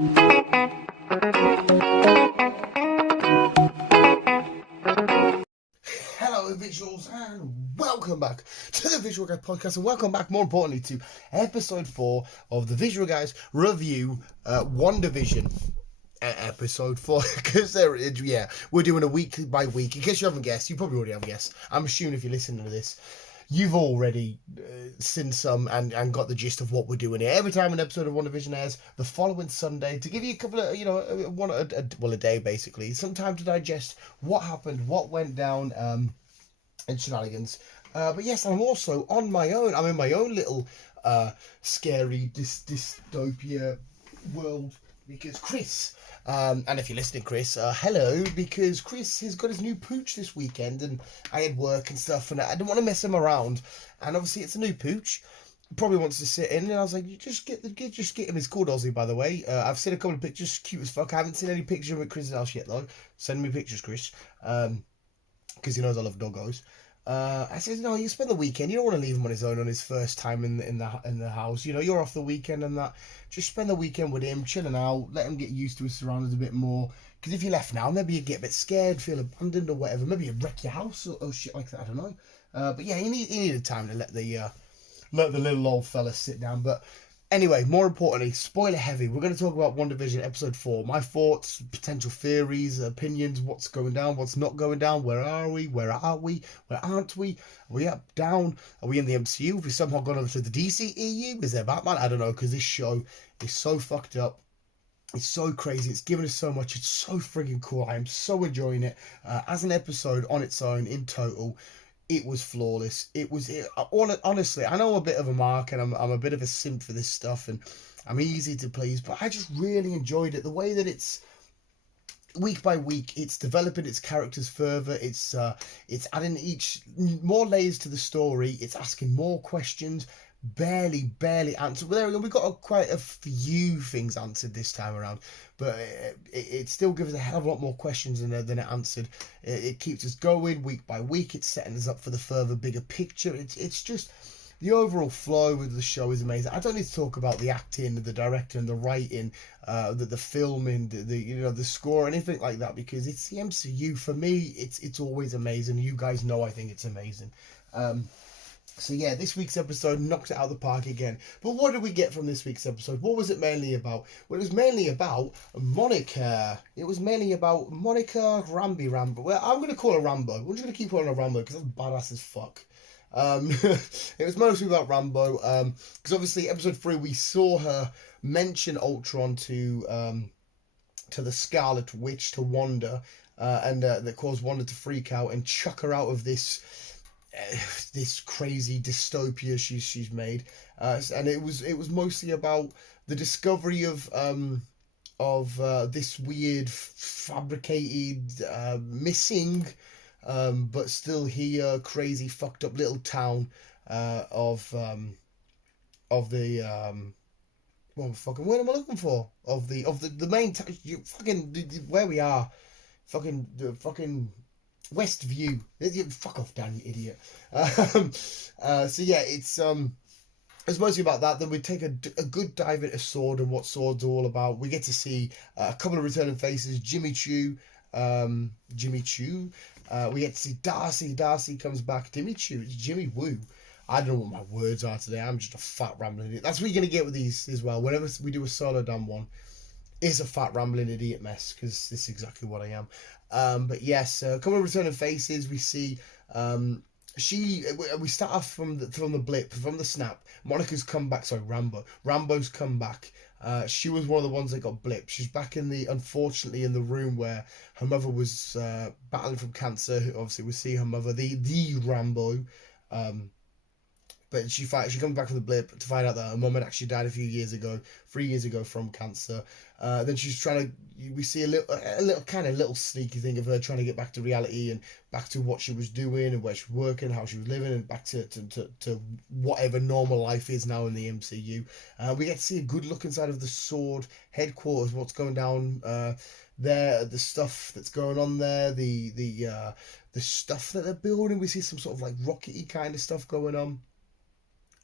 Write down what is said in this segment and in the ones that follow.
Hello visuals and welcome back to the Visual Guys podcast, and welcome back more importantly to episode 4 of the Visual Guys review WandaVision episode 4, because we're doing a week by week. In case you haven't guessed, you probably already have guessed. I'm assuming if you're listening to this, you've already seen some and got the gist of what we're doing here. Every time an episode of WandaVision airs, the following Sunday, to give you a couple of, a day basically, some time to digest what happened, what went down, and shenanigans. But yes, I'm also on my own. I'm in my own little scary dystopia world because Chris, and if you're listening, Chris, hello, because Chris has got his new pooch this weekend, and I had work and stuff, and I didn't want to mess him around. And obviously, it's a new pooch. He probably wants to sit in, and I was like, just get him. He's called Ozzy, by the way. I've seen a couple of pictures, cute as fuck. I haven't seen any pictures of Chris's house yet, though. Send me pictures, Chris, because he knows I love doggos. I said, no, you spend the weekend. You don't want to leave him on his own on his first time in the house. You know, you're off the weekend and that. Just spend the weekend with him, chilling out. Let him get used to his surroundings a bit more. Because if you left now, maybe you'd get a bit scared, feel abandoned or whatever. Maybe you'd wreck your house or shit like that. I don't know. But yeah, he needed time to let the little old fella sit down. But anyway, more importantly, spoiler heavy. We're going to talk about WandaVision episode 4. My thoughts, potential theories, opinions, what's going down, what's not going down, where are we, where aren't we, are we up, down, are we in the MCU, have we somehow gone over to the DCEU, is there Batman, I don't know, because this show is so fucked up. It's so crazy. It's given us so much. It's so friggin' cool. I am so enjoying it. As an episode on its own, in total, it was flawless. Honestly, I know I'm a bit of a mark, and I'm a bit of a simp for this stuff, and I'm easy to please, but I just really enjoyed it. The way that it's week by week, it's developing its characters further. It's adding more layers to the story. It's asking more questions. Barely answered. Well, we got quite a few things answered this time around, but it still gives us a hell of a lot more questions than it answered. It keeps us going week by week. It's setting us up for the further, bigger picture. It's just the overall flow of the show is amazing. I don't need to talk about the acting, the director, and the writing, the filming, the score, anything like that, because it's the MCU. For me, it's always amazing. You guys know I think it's amazing. So yeah, this week's episode knocked it out of the park again. But what did we get from this week's episode? What was it mainly about? Well, it was mainly about Monica. It was mainly about Monica Rambo. Well, I'm going to call her Rambo. We're just going to keep calling her Rambo because that's badass as fuck. It was mostly about Rambo. Because obviously, episode 3, we saw her mention Ultron to the Scarlet Witch, to Wanda, and that caused Wanda to freak out and chuck her out of this crazy dystopia she's made, and it was mostly about the discovery of this weird fabricated missing but still here crazy fucked up little town of the what am I looking for, of the main where we are, fucking Westview. Fuck off, Dan, you idiot. So yeah, it's mostly about that. Then we take a good dive into S.W.O.R.D. and what S.W.O.R.D.'s all about. We get to see a couple of returning faces. Jimmy Choo. We get to see Darcy. Darcy comes back. Jimmy Choo. It's Jimmy Woo. I don't know what my words are today. I'm just a fat rambling idiot. That's what you're going to get with these as well. Whenever we do a solo damn one, it's a fat rambling idiot mess, because this is exactly what I am. But yes, a couple of returning faces. We see we start off from the blip, from the snap. Monica's come back. Sorry, Rambo's come back. She was one of the ones that got blipped. She's back unfortunately in the room where her mother was battling from cancer. Obviously, we see her mother, the Rambo. But she comes back from the blip to find out that her mum had actually died 3 years ago from cancer. Then she's trying to. We see a little sneaky thing of her trying to get back to reality and back to what she was doing and where she was working, how she was living, and back to whatever normal life is now in the MCU. We get to see a good look inside of the S.W.O.R.D. headquarters, what's going down there, the stuff that's going on there, the stuff that they're building. We see some sort of like rockety kind of stuff going on.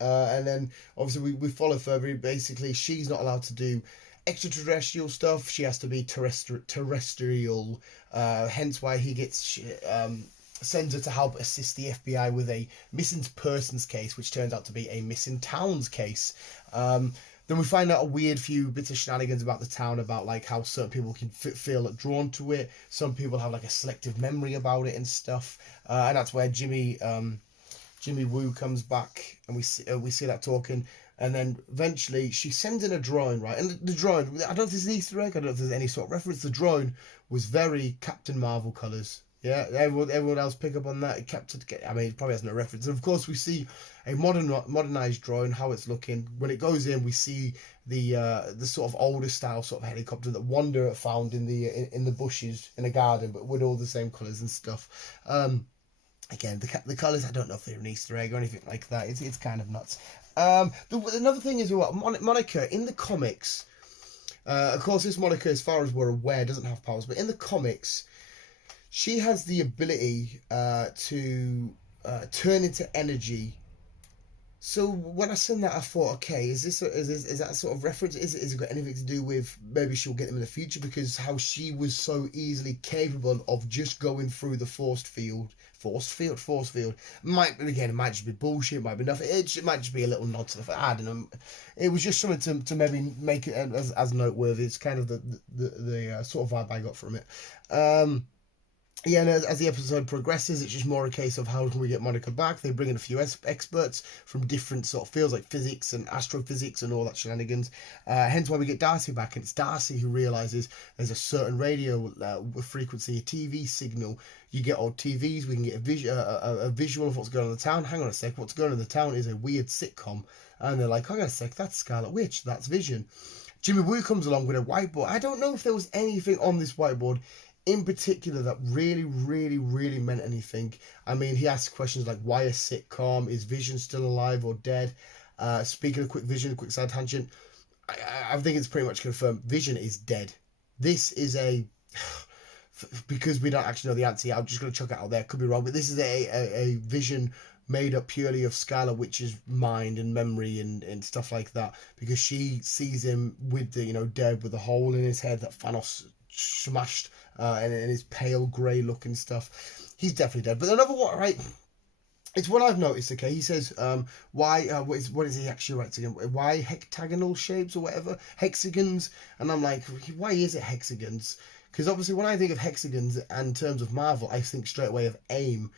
And then obviously we follow further. Basically, she's not allowed to do extraterrestrial stuff. She has to be terrestrial. Hence why he gets sends her to help assist the FBI with a missing persons case, which turns out to be a missing towns case. Then we find out a weird few bits of shenanigans about the town, about like how certain people can feel like, drawn to it. Some people have like a selective memory about it and stuff. And that's where Jimmy Woo comes back, and we see that talking. And then eventually she sends in a drone, right? And the drone, I don't know if there's an Easter egg, I don't know if there's any sort of reference. The drone was very Captain Marvel colours. Yeah, everyone else pick up on that. I mean, it probably has no reference. And of course, we see a modernized drone, how it's looking. When it goes in, we see the sort of older style sort of helicopter that Wanda found in the bushes in a garden, but with all the same colours and stuff. Again, the colours, I don't know if they're an Easter egg or anything like that. It's kind of nuts. Another thing is what Monica in the comics. Of course, this Monica, as far as we're aware, doesn't have powers, but in the comics, she has the ability to turn into energy. So when I seen that, I thought, okay, is that a sort of reference? Is it got anything to do with maybe she'll get them in the future, because how she was so easily capable of just going through the force field. It might just be bullshit. It might be nothing. It might just be a little nod to the fact. I don't know. It was just something to maybe make it as noteworthy. It's kind of the sort of vibe I got from it. Yeah, and as the episode progresses, it's just more a case of how can we get Monica back. They bring in a few experts from different sort of fields like physics and astrophysics and all that shenanigans. Hence why we get Darcy back, and it's Darcy who realises there's a certain radio frequency, a TV signal. You get old TVs, we can get a visual of what's going on in the town. Hang on a sec, what's going on in the town is a weird sitcom. And they're like, hang on a sec, that's Scarlet Witch, that's Vision. Jimmy Woo comes along with a whiteboard. I don't know if there was anything on this whiteboard in particular that really meant anything. I mean, he asks questions like, why a sitcom? Is Vision still alive or dead? Speaking of Vision, a quick side tangent, I think it's pretty much confirmed Vision is dead. This is because we don't actually know the answer yet, I'm just going to chuck it out there, could be wrong, but this is a Vision made up purely of Scarlet Witch's mind and memory and stuff like that, because she sees him with the, dead, with a hole in his head that Thanos smashed, and his pale grey look and stuff. He's definitely dead. But another one, right? It's what I've noticed. Okay, he says, why? What is he actually writes again? Why hectagonal shapes or whatever, hexagons? And I'm like, why is it hexagons? Because obviously, when I think of hexagons and in terms of Marvel, I think straight away of AIM.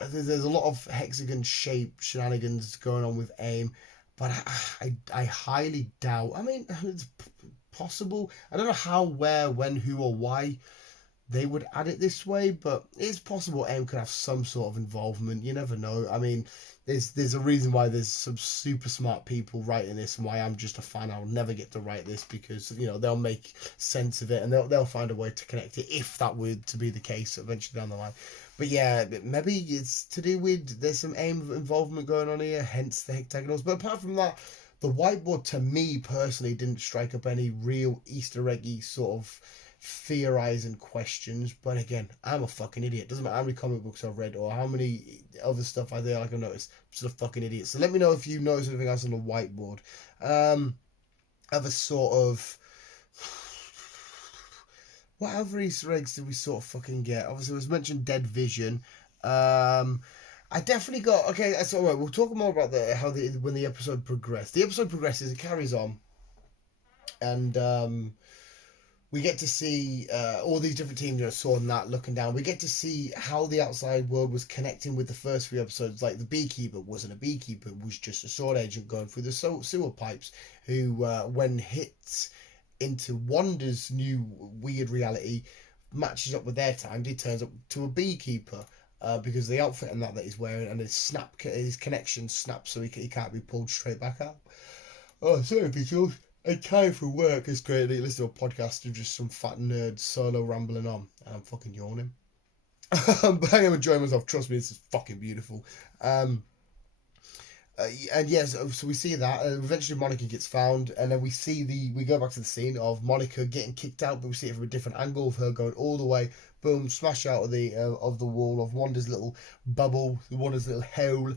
There's a lot of hexagon shape shenanigans going on with AIM, but I highly doubt. I mean, it's possible. I don't know how, where, when, who, or why they would add it this way, but it's possible AIM could have some sort of involvement. You never know. I mean, there's a reason why there's some super smart people writing this, and why I'm just a fan. I'll never get to write this, because they'll make sense of it, and they'll find a way to connect it, if that were to be the case eventually down the line. But yeah, maybe it's to do with there's some AIM involvement going on here, hence the hectagonals. But apart from that, the whiteboard to me personally didn't strike up any real Easter eggy sort of theorizing questions. But again, I'm a fucking idiot. Doesn't matter how many comic books I've read or how many other stuff I there like I've noticed. I'm just a fucking idiot. So let me know if you notice anything else on the whiteboard. Other sort of, what other Easter eggs did we sort of fucking get? Obviously, it was mentioned Dead Vision. I definitely got, okay, that's all right. We'll talk more about when the episode progressed. The episode progresses, it carries on, and we get to see all these different teams, sorting that, looking down. We get to see how the outside world was connecting with the first few episodes. Like, the beekeeper wasn't a beekeeper, it was just a sword agent going through the sewer pipes, who, when hit into Wanda's new weird reality, matches up with their time. He turns up to a beekeeper. Because the outfit and that he's wearing, and his connection snaps, so he can't be pulled straight back out. Oh, sorry, visuals. A time for work is great. Listen to a podcast of just some fat nerd solo rambling on, and I'm fucking yawning. But I am enjoying myself. Trust me, this is fucking beautiful. And yes, so we see that. Eventually, Monica gets found, and then we go back to the scene of Monica getting kicked out, but we see it from a different angle of her going all the way. Boom! Smash out of the wall of Wanda's little bubble, Wanda's little hole.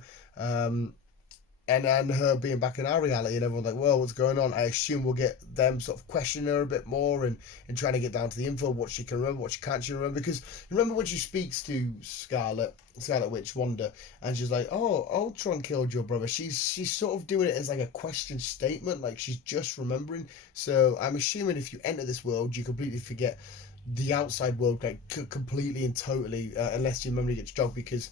and then her being back in our reality, and everyone's like, well, what's going on? I assume we'll get them sort of questioning her a bit more and trying to get down to the info, what she can remember, what she can't remember. Because remember when she speaks to Scarlet Witch, Wanda, and she's like, oh, Ultron killed your brother. She's sort of doing it as like a question statement, like she's just remembering. So I'm assuming if you enter this world, you completely forget the outside world, like completely and totally, unless your memory gets jogged, because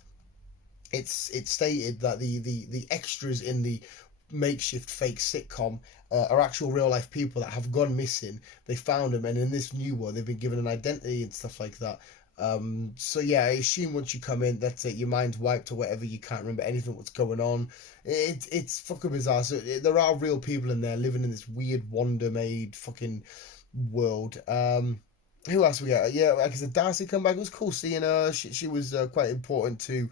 it's stated that the extras in the makeshift fake sitcom are actual real life people that have gone missing. They found them, and in this new world, they've been given an identity and stuff like that. So yeah, I assume once you come in, that's it. Your mind's wiped or whatever. You can't remember anything what's going on. It's fucking bizarre. So there are real people in there living in this weird Wonder made fucking world. Who else we got? Yeah, like I said, Darcy come back. It was cool seeing her. She was quite important to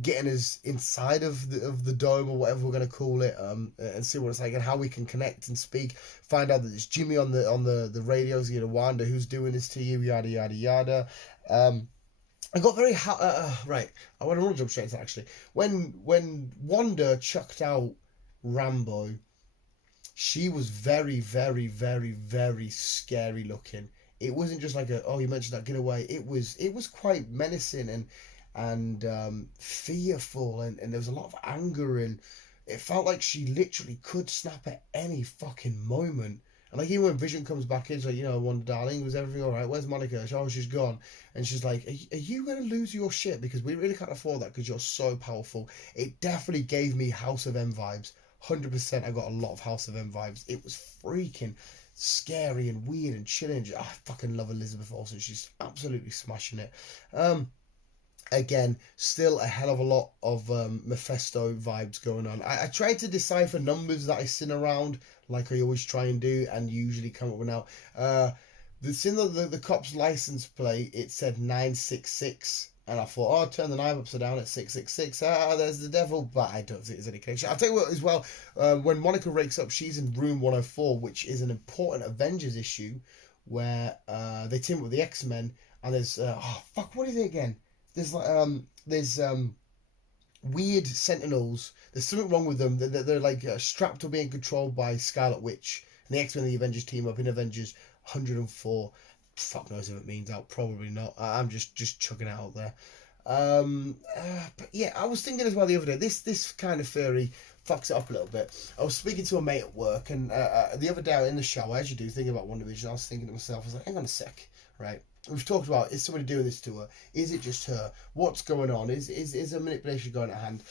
getting us inside of the dome, or whatever we're going to call it, and see what it's like and how we can connect and speak. Find out that it's Jimmy on the radios, Wanda, who's doing this to you, yada yada yada. I got very right. I want to jump straight into that, actually. When Wanda chucked out Rambo, she was very, very, very, very scary looking. It wasn't just like you mentioned that, get away. It was quite menacing and fearful, and there was a lot of anger, and it felt like she literally could snap at any fucking moment. And like even when Vision comes back in, it's like, Wanda darling, was everything all right? Where's Monica? Oh, she's gone. And she's like, are you going to lose your shit? Because we really can't afford that because you're so powerful. It definitely gave me House of M vibes. 100% I got a lot of House of M vibes. It was freaking scary and weird and chilling. I fucking love Elizabeth Olsen. She's absolutely smashing it. Again, still a hell of a lot of Mephisto vibes going on. I tried to decipher numbers that I seen around, like I always try and do, and usually come up with now. The cop's license plate, it said 966, and I thought, I'll turn the 9 upside down at 666. There's the devil, but I don't think there's any connection. I'll tell you what as well, when Monica wakes up, she's in room 104, which is an important Avengers issue, where they team up with the X-Men, and there's, what is it again? There's weird Sentinels. There's something wrong with them. They're like strapped or being controlled by Scarlet Witch. And the X-Men and the Avengers team up in Avengers 104. Fuck knows if it means out. Probably not. I'm just chucking it out there. But yeah, I was thinking as well the other day. This kind of theory fucks it up a little bit. I was speaking to a mate at work, and the other day in the shower, as you do, thinking about WandaVision, I was thinking to myself, I was like, hang on a sec, right? We've talked about, is somebody doing this to her? Is it just her? What's going on? Is a manipulation going at hand?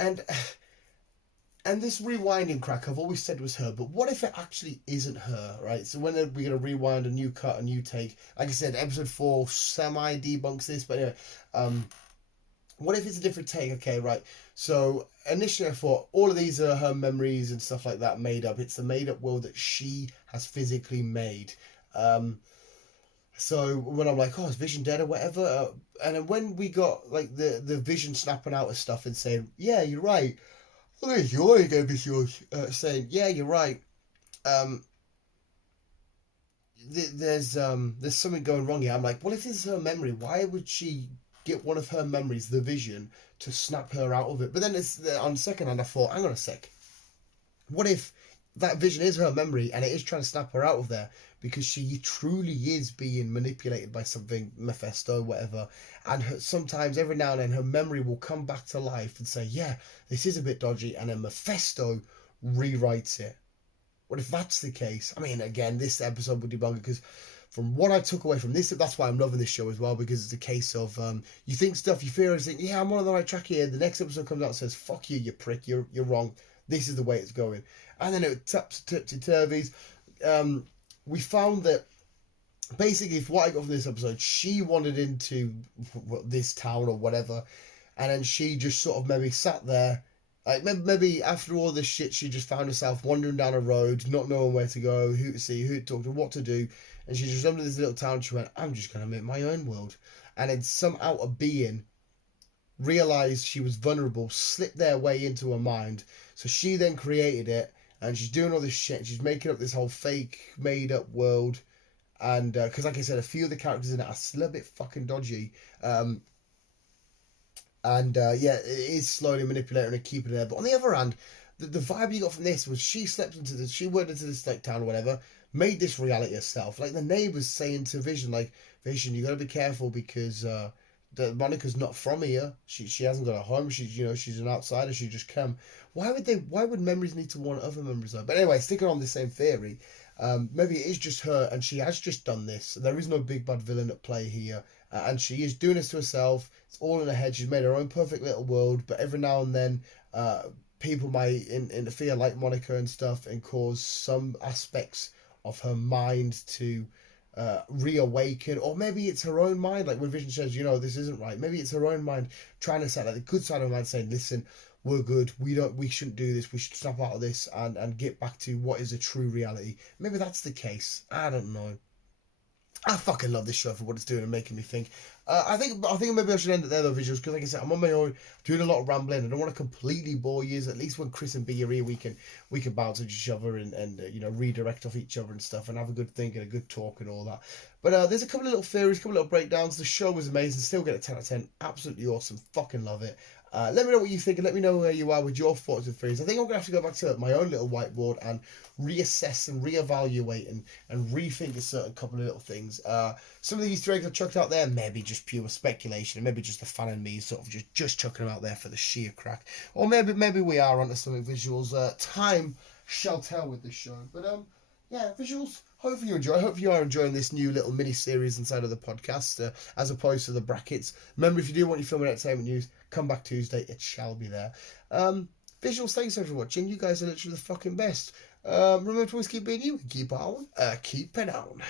And this rewinding crack, I've always said was her, but what if it actually isn't her, right? So when are we going to rewind, a new cut, a new take? Like I said, episode 4 semi-debunks this, but anyway, what if it's a different take? Okay, right. So initially I thought all of these are her memories and stuff like that made up. It's the made-up world that she has physically made. So when I'm like, is Vision dead or whatever? And then when we got like the Vision snapping out of stuff and saying, yeah, you're right. Saying, yeah, you're right. There's something going wrong here. I'm like, well, if this is her memory, why would she get one of her memories, the Vision, to snap her out of it? But then on the second hand, I thought, hang on a sec. What if that Vision is her memory and it is trying to snap her out of there because she truly is being manipulated by something, Mephisto, whatever, and sometimes every now and then her memory will come back to life and say, yeah, this is a bit dodgy, and then Mephisto rewrites it. What if that's the case? I mean, again, this episode would debunk it, because from what I took away from this, that's why I'm loving this show as well, because it's a case of you think stuff, you fear, and think, yeah, I'm on the right track here. The next episode comes out and says, fuck you, you prick, you're wrong. This is the way it's going. And then it taps topsy-turvies. We found that basically, if what I got from this episode, she wandered into this town or whatever, and then she just sort of maybe sat there. Like maybe after all this shit, she just found herself wandering down a road, not knowing where to go, who to see, who to talk to, what to do. And she just remembered this little town. She went, I'm just going to make my own world. And then some outer being realised she was vulnerable, slipped their way into her mind. So she then created it, and she's doing all this shit. She's making up this whole fake, made-up world. And because, like I said, a few of the characters in it are still a bit fucking dodgy. Yeah, it is slowly manipulating and keeping it there. But on the other hand, the vibe you got from this was she went into this like town or whatever, made this reality herself. Like the neighbors saying to Vision, like, Vision, you gotta be careful because Monica's not from here. She hasn't got a home. She's an outsider. She just came. Why would memories need to warn other memories though? But anyway, sticking on the same theory, maybe it is just her and she has just done this. There is no big bad villain at play here, and she is doing this to herself. It's all in her head. She's made her own perfect little world, but every now and then, people might interfere, like Monica and stuff, and cause some aspects of her mind to reawaken. Or maybe it's her own mind, like when Vision says, this isn't right. Maybe it's her own mind trying to say, like, the good side of her mind saying, listen, we're good, we shouldn't do this, we should snap out of this and get back to what is a true reality. Maybe that's the case. I don't know. I fucking love this show for what it's doing and making me think. I think maybe I should end it there though, visuals, because like I said, I'm on my own, doing a lot of rambling. I don't want to completely bore you. At least when Chris and B are here, we can bounce at each other and redirect off each other and stuff, and have a good think and a good talk and all that. But there's a couple of little theories, a couple of little breakdowns. The show was amazing. Still get a 10 out of 10. Absolutely awesome. Fucking love it. Let me know what you think and let me know where you are with your thoughts and theories. I think I'm going to have to go back to my own little whiteboard and reassess and reevaluate and rethink a certain couple of little things. Some of these Easter eggs I've chucked out there, maybe just pure speculation, and maybe just the fan in me sort of just chucking them out there for the sheer crack. Or maybe we are onto some visuals. Time shall tell with this show. But yeah, visuals. Hopefully you enjoy. I hope you are enjoying this new little mini series inside of the podcast, as opposed to the brackets. Remember, if you do want your film and entertainment news, come back Tuesday. It shall be there. Visuals, thanks for watching. You guys are literally the fucking best. Remember to always keep being you. Keep on. Keep it on.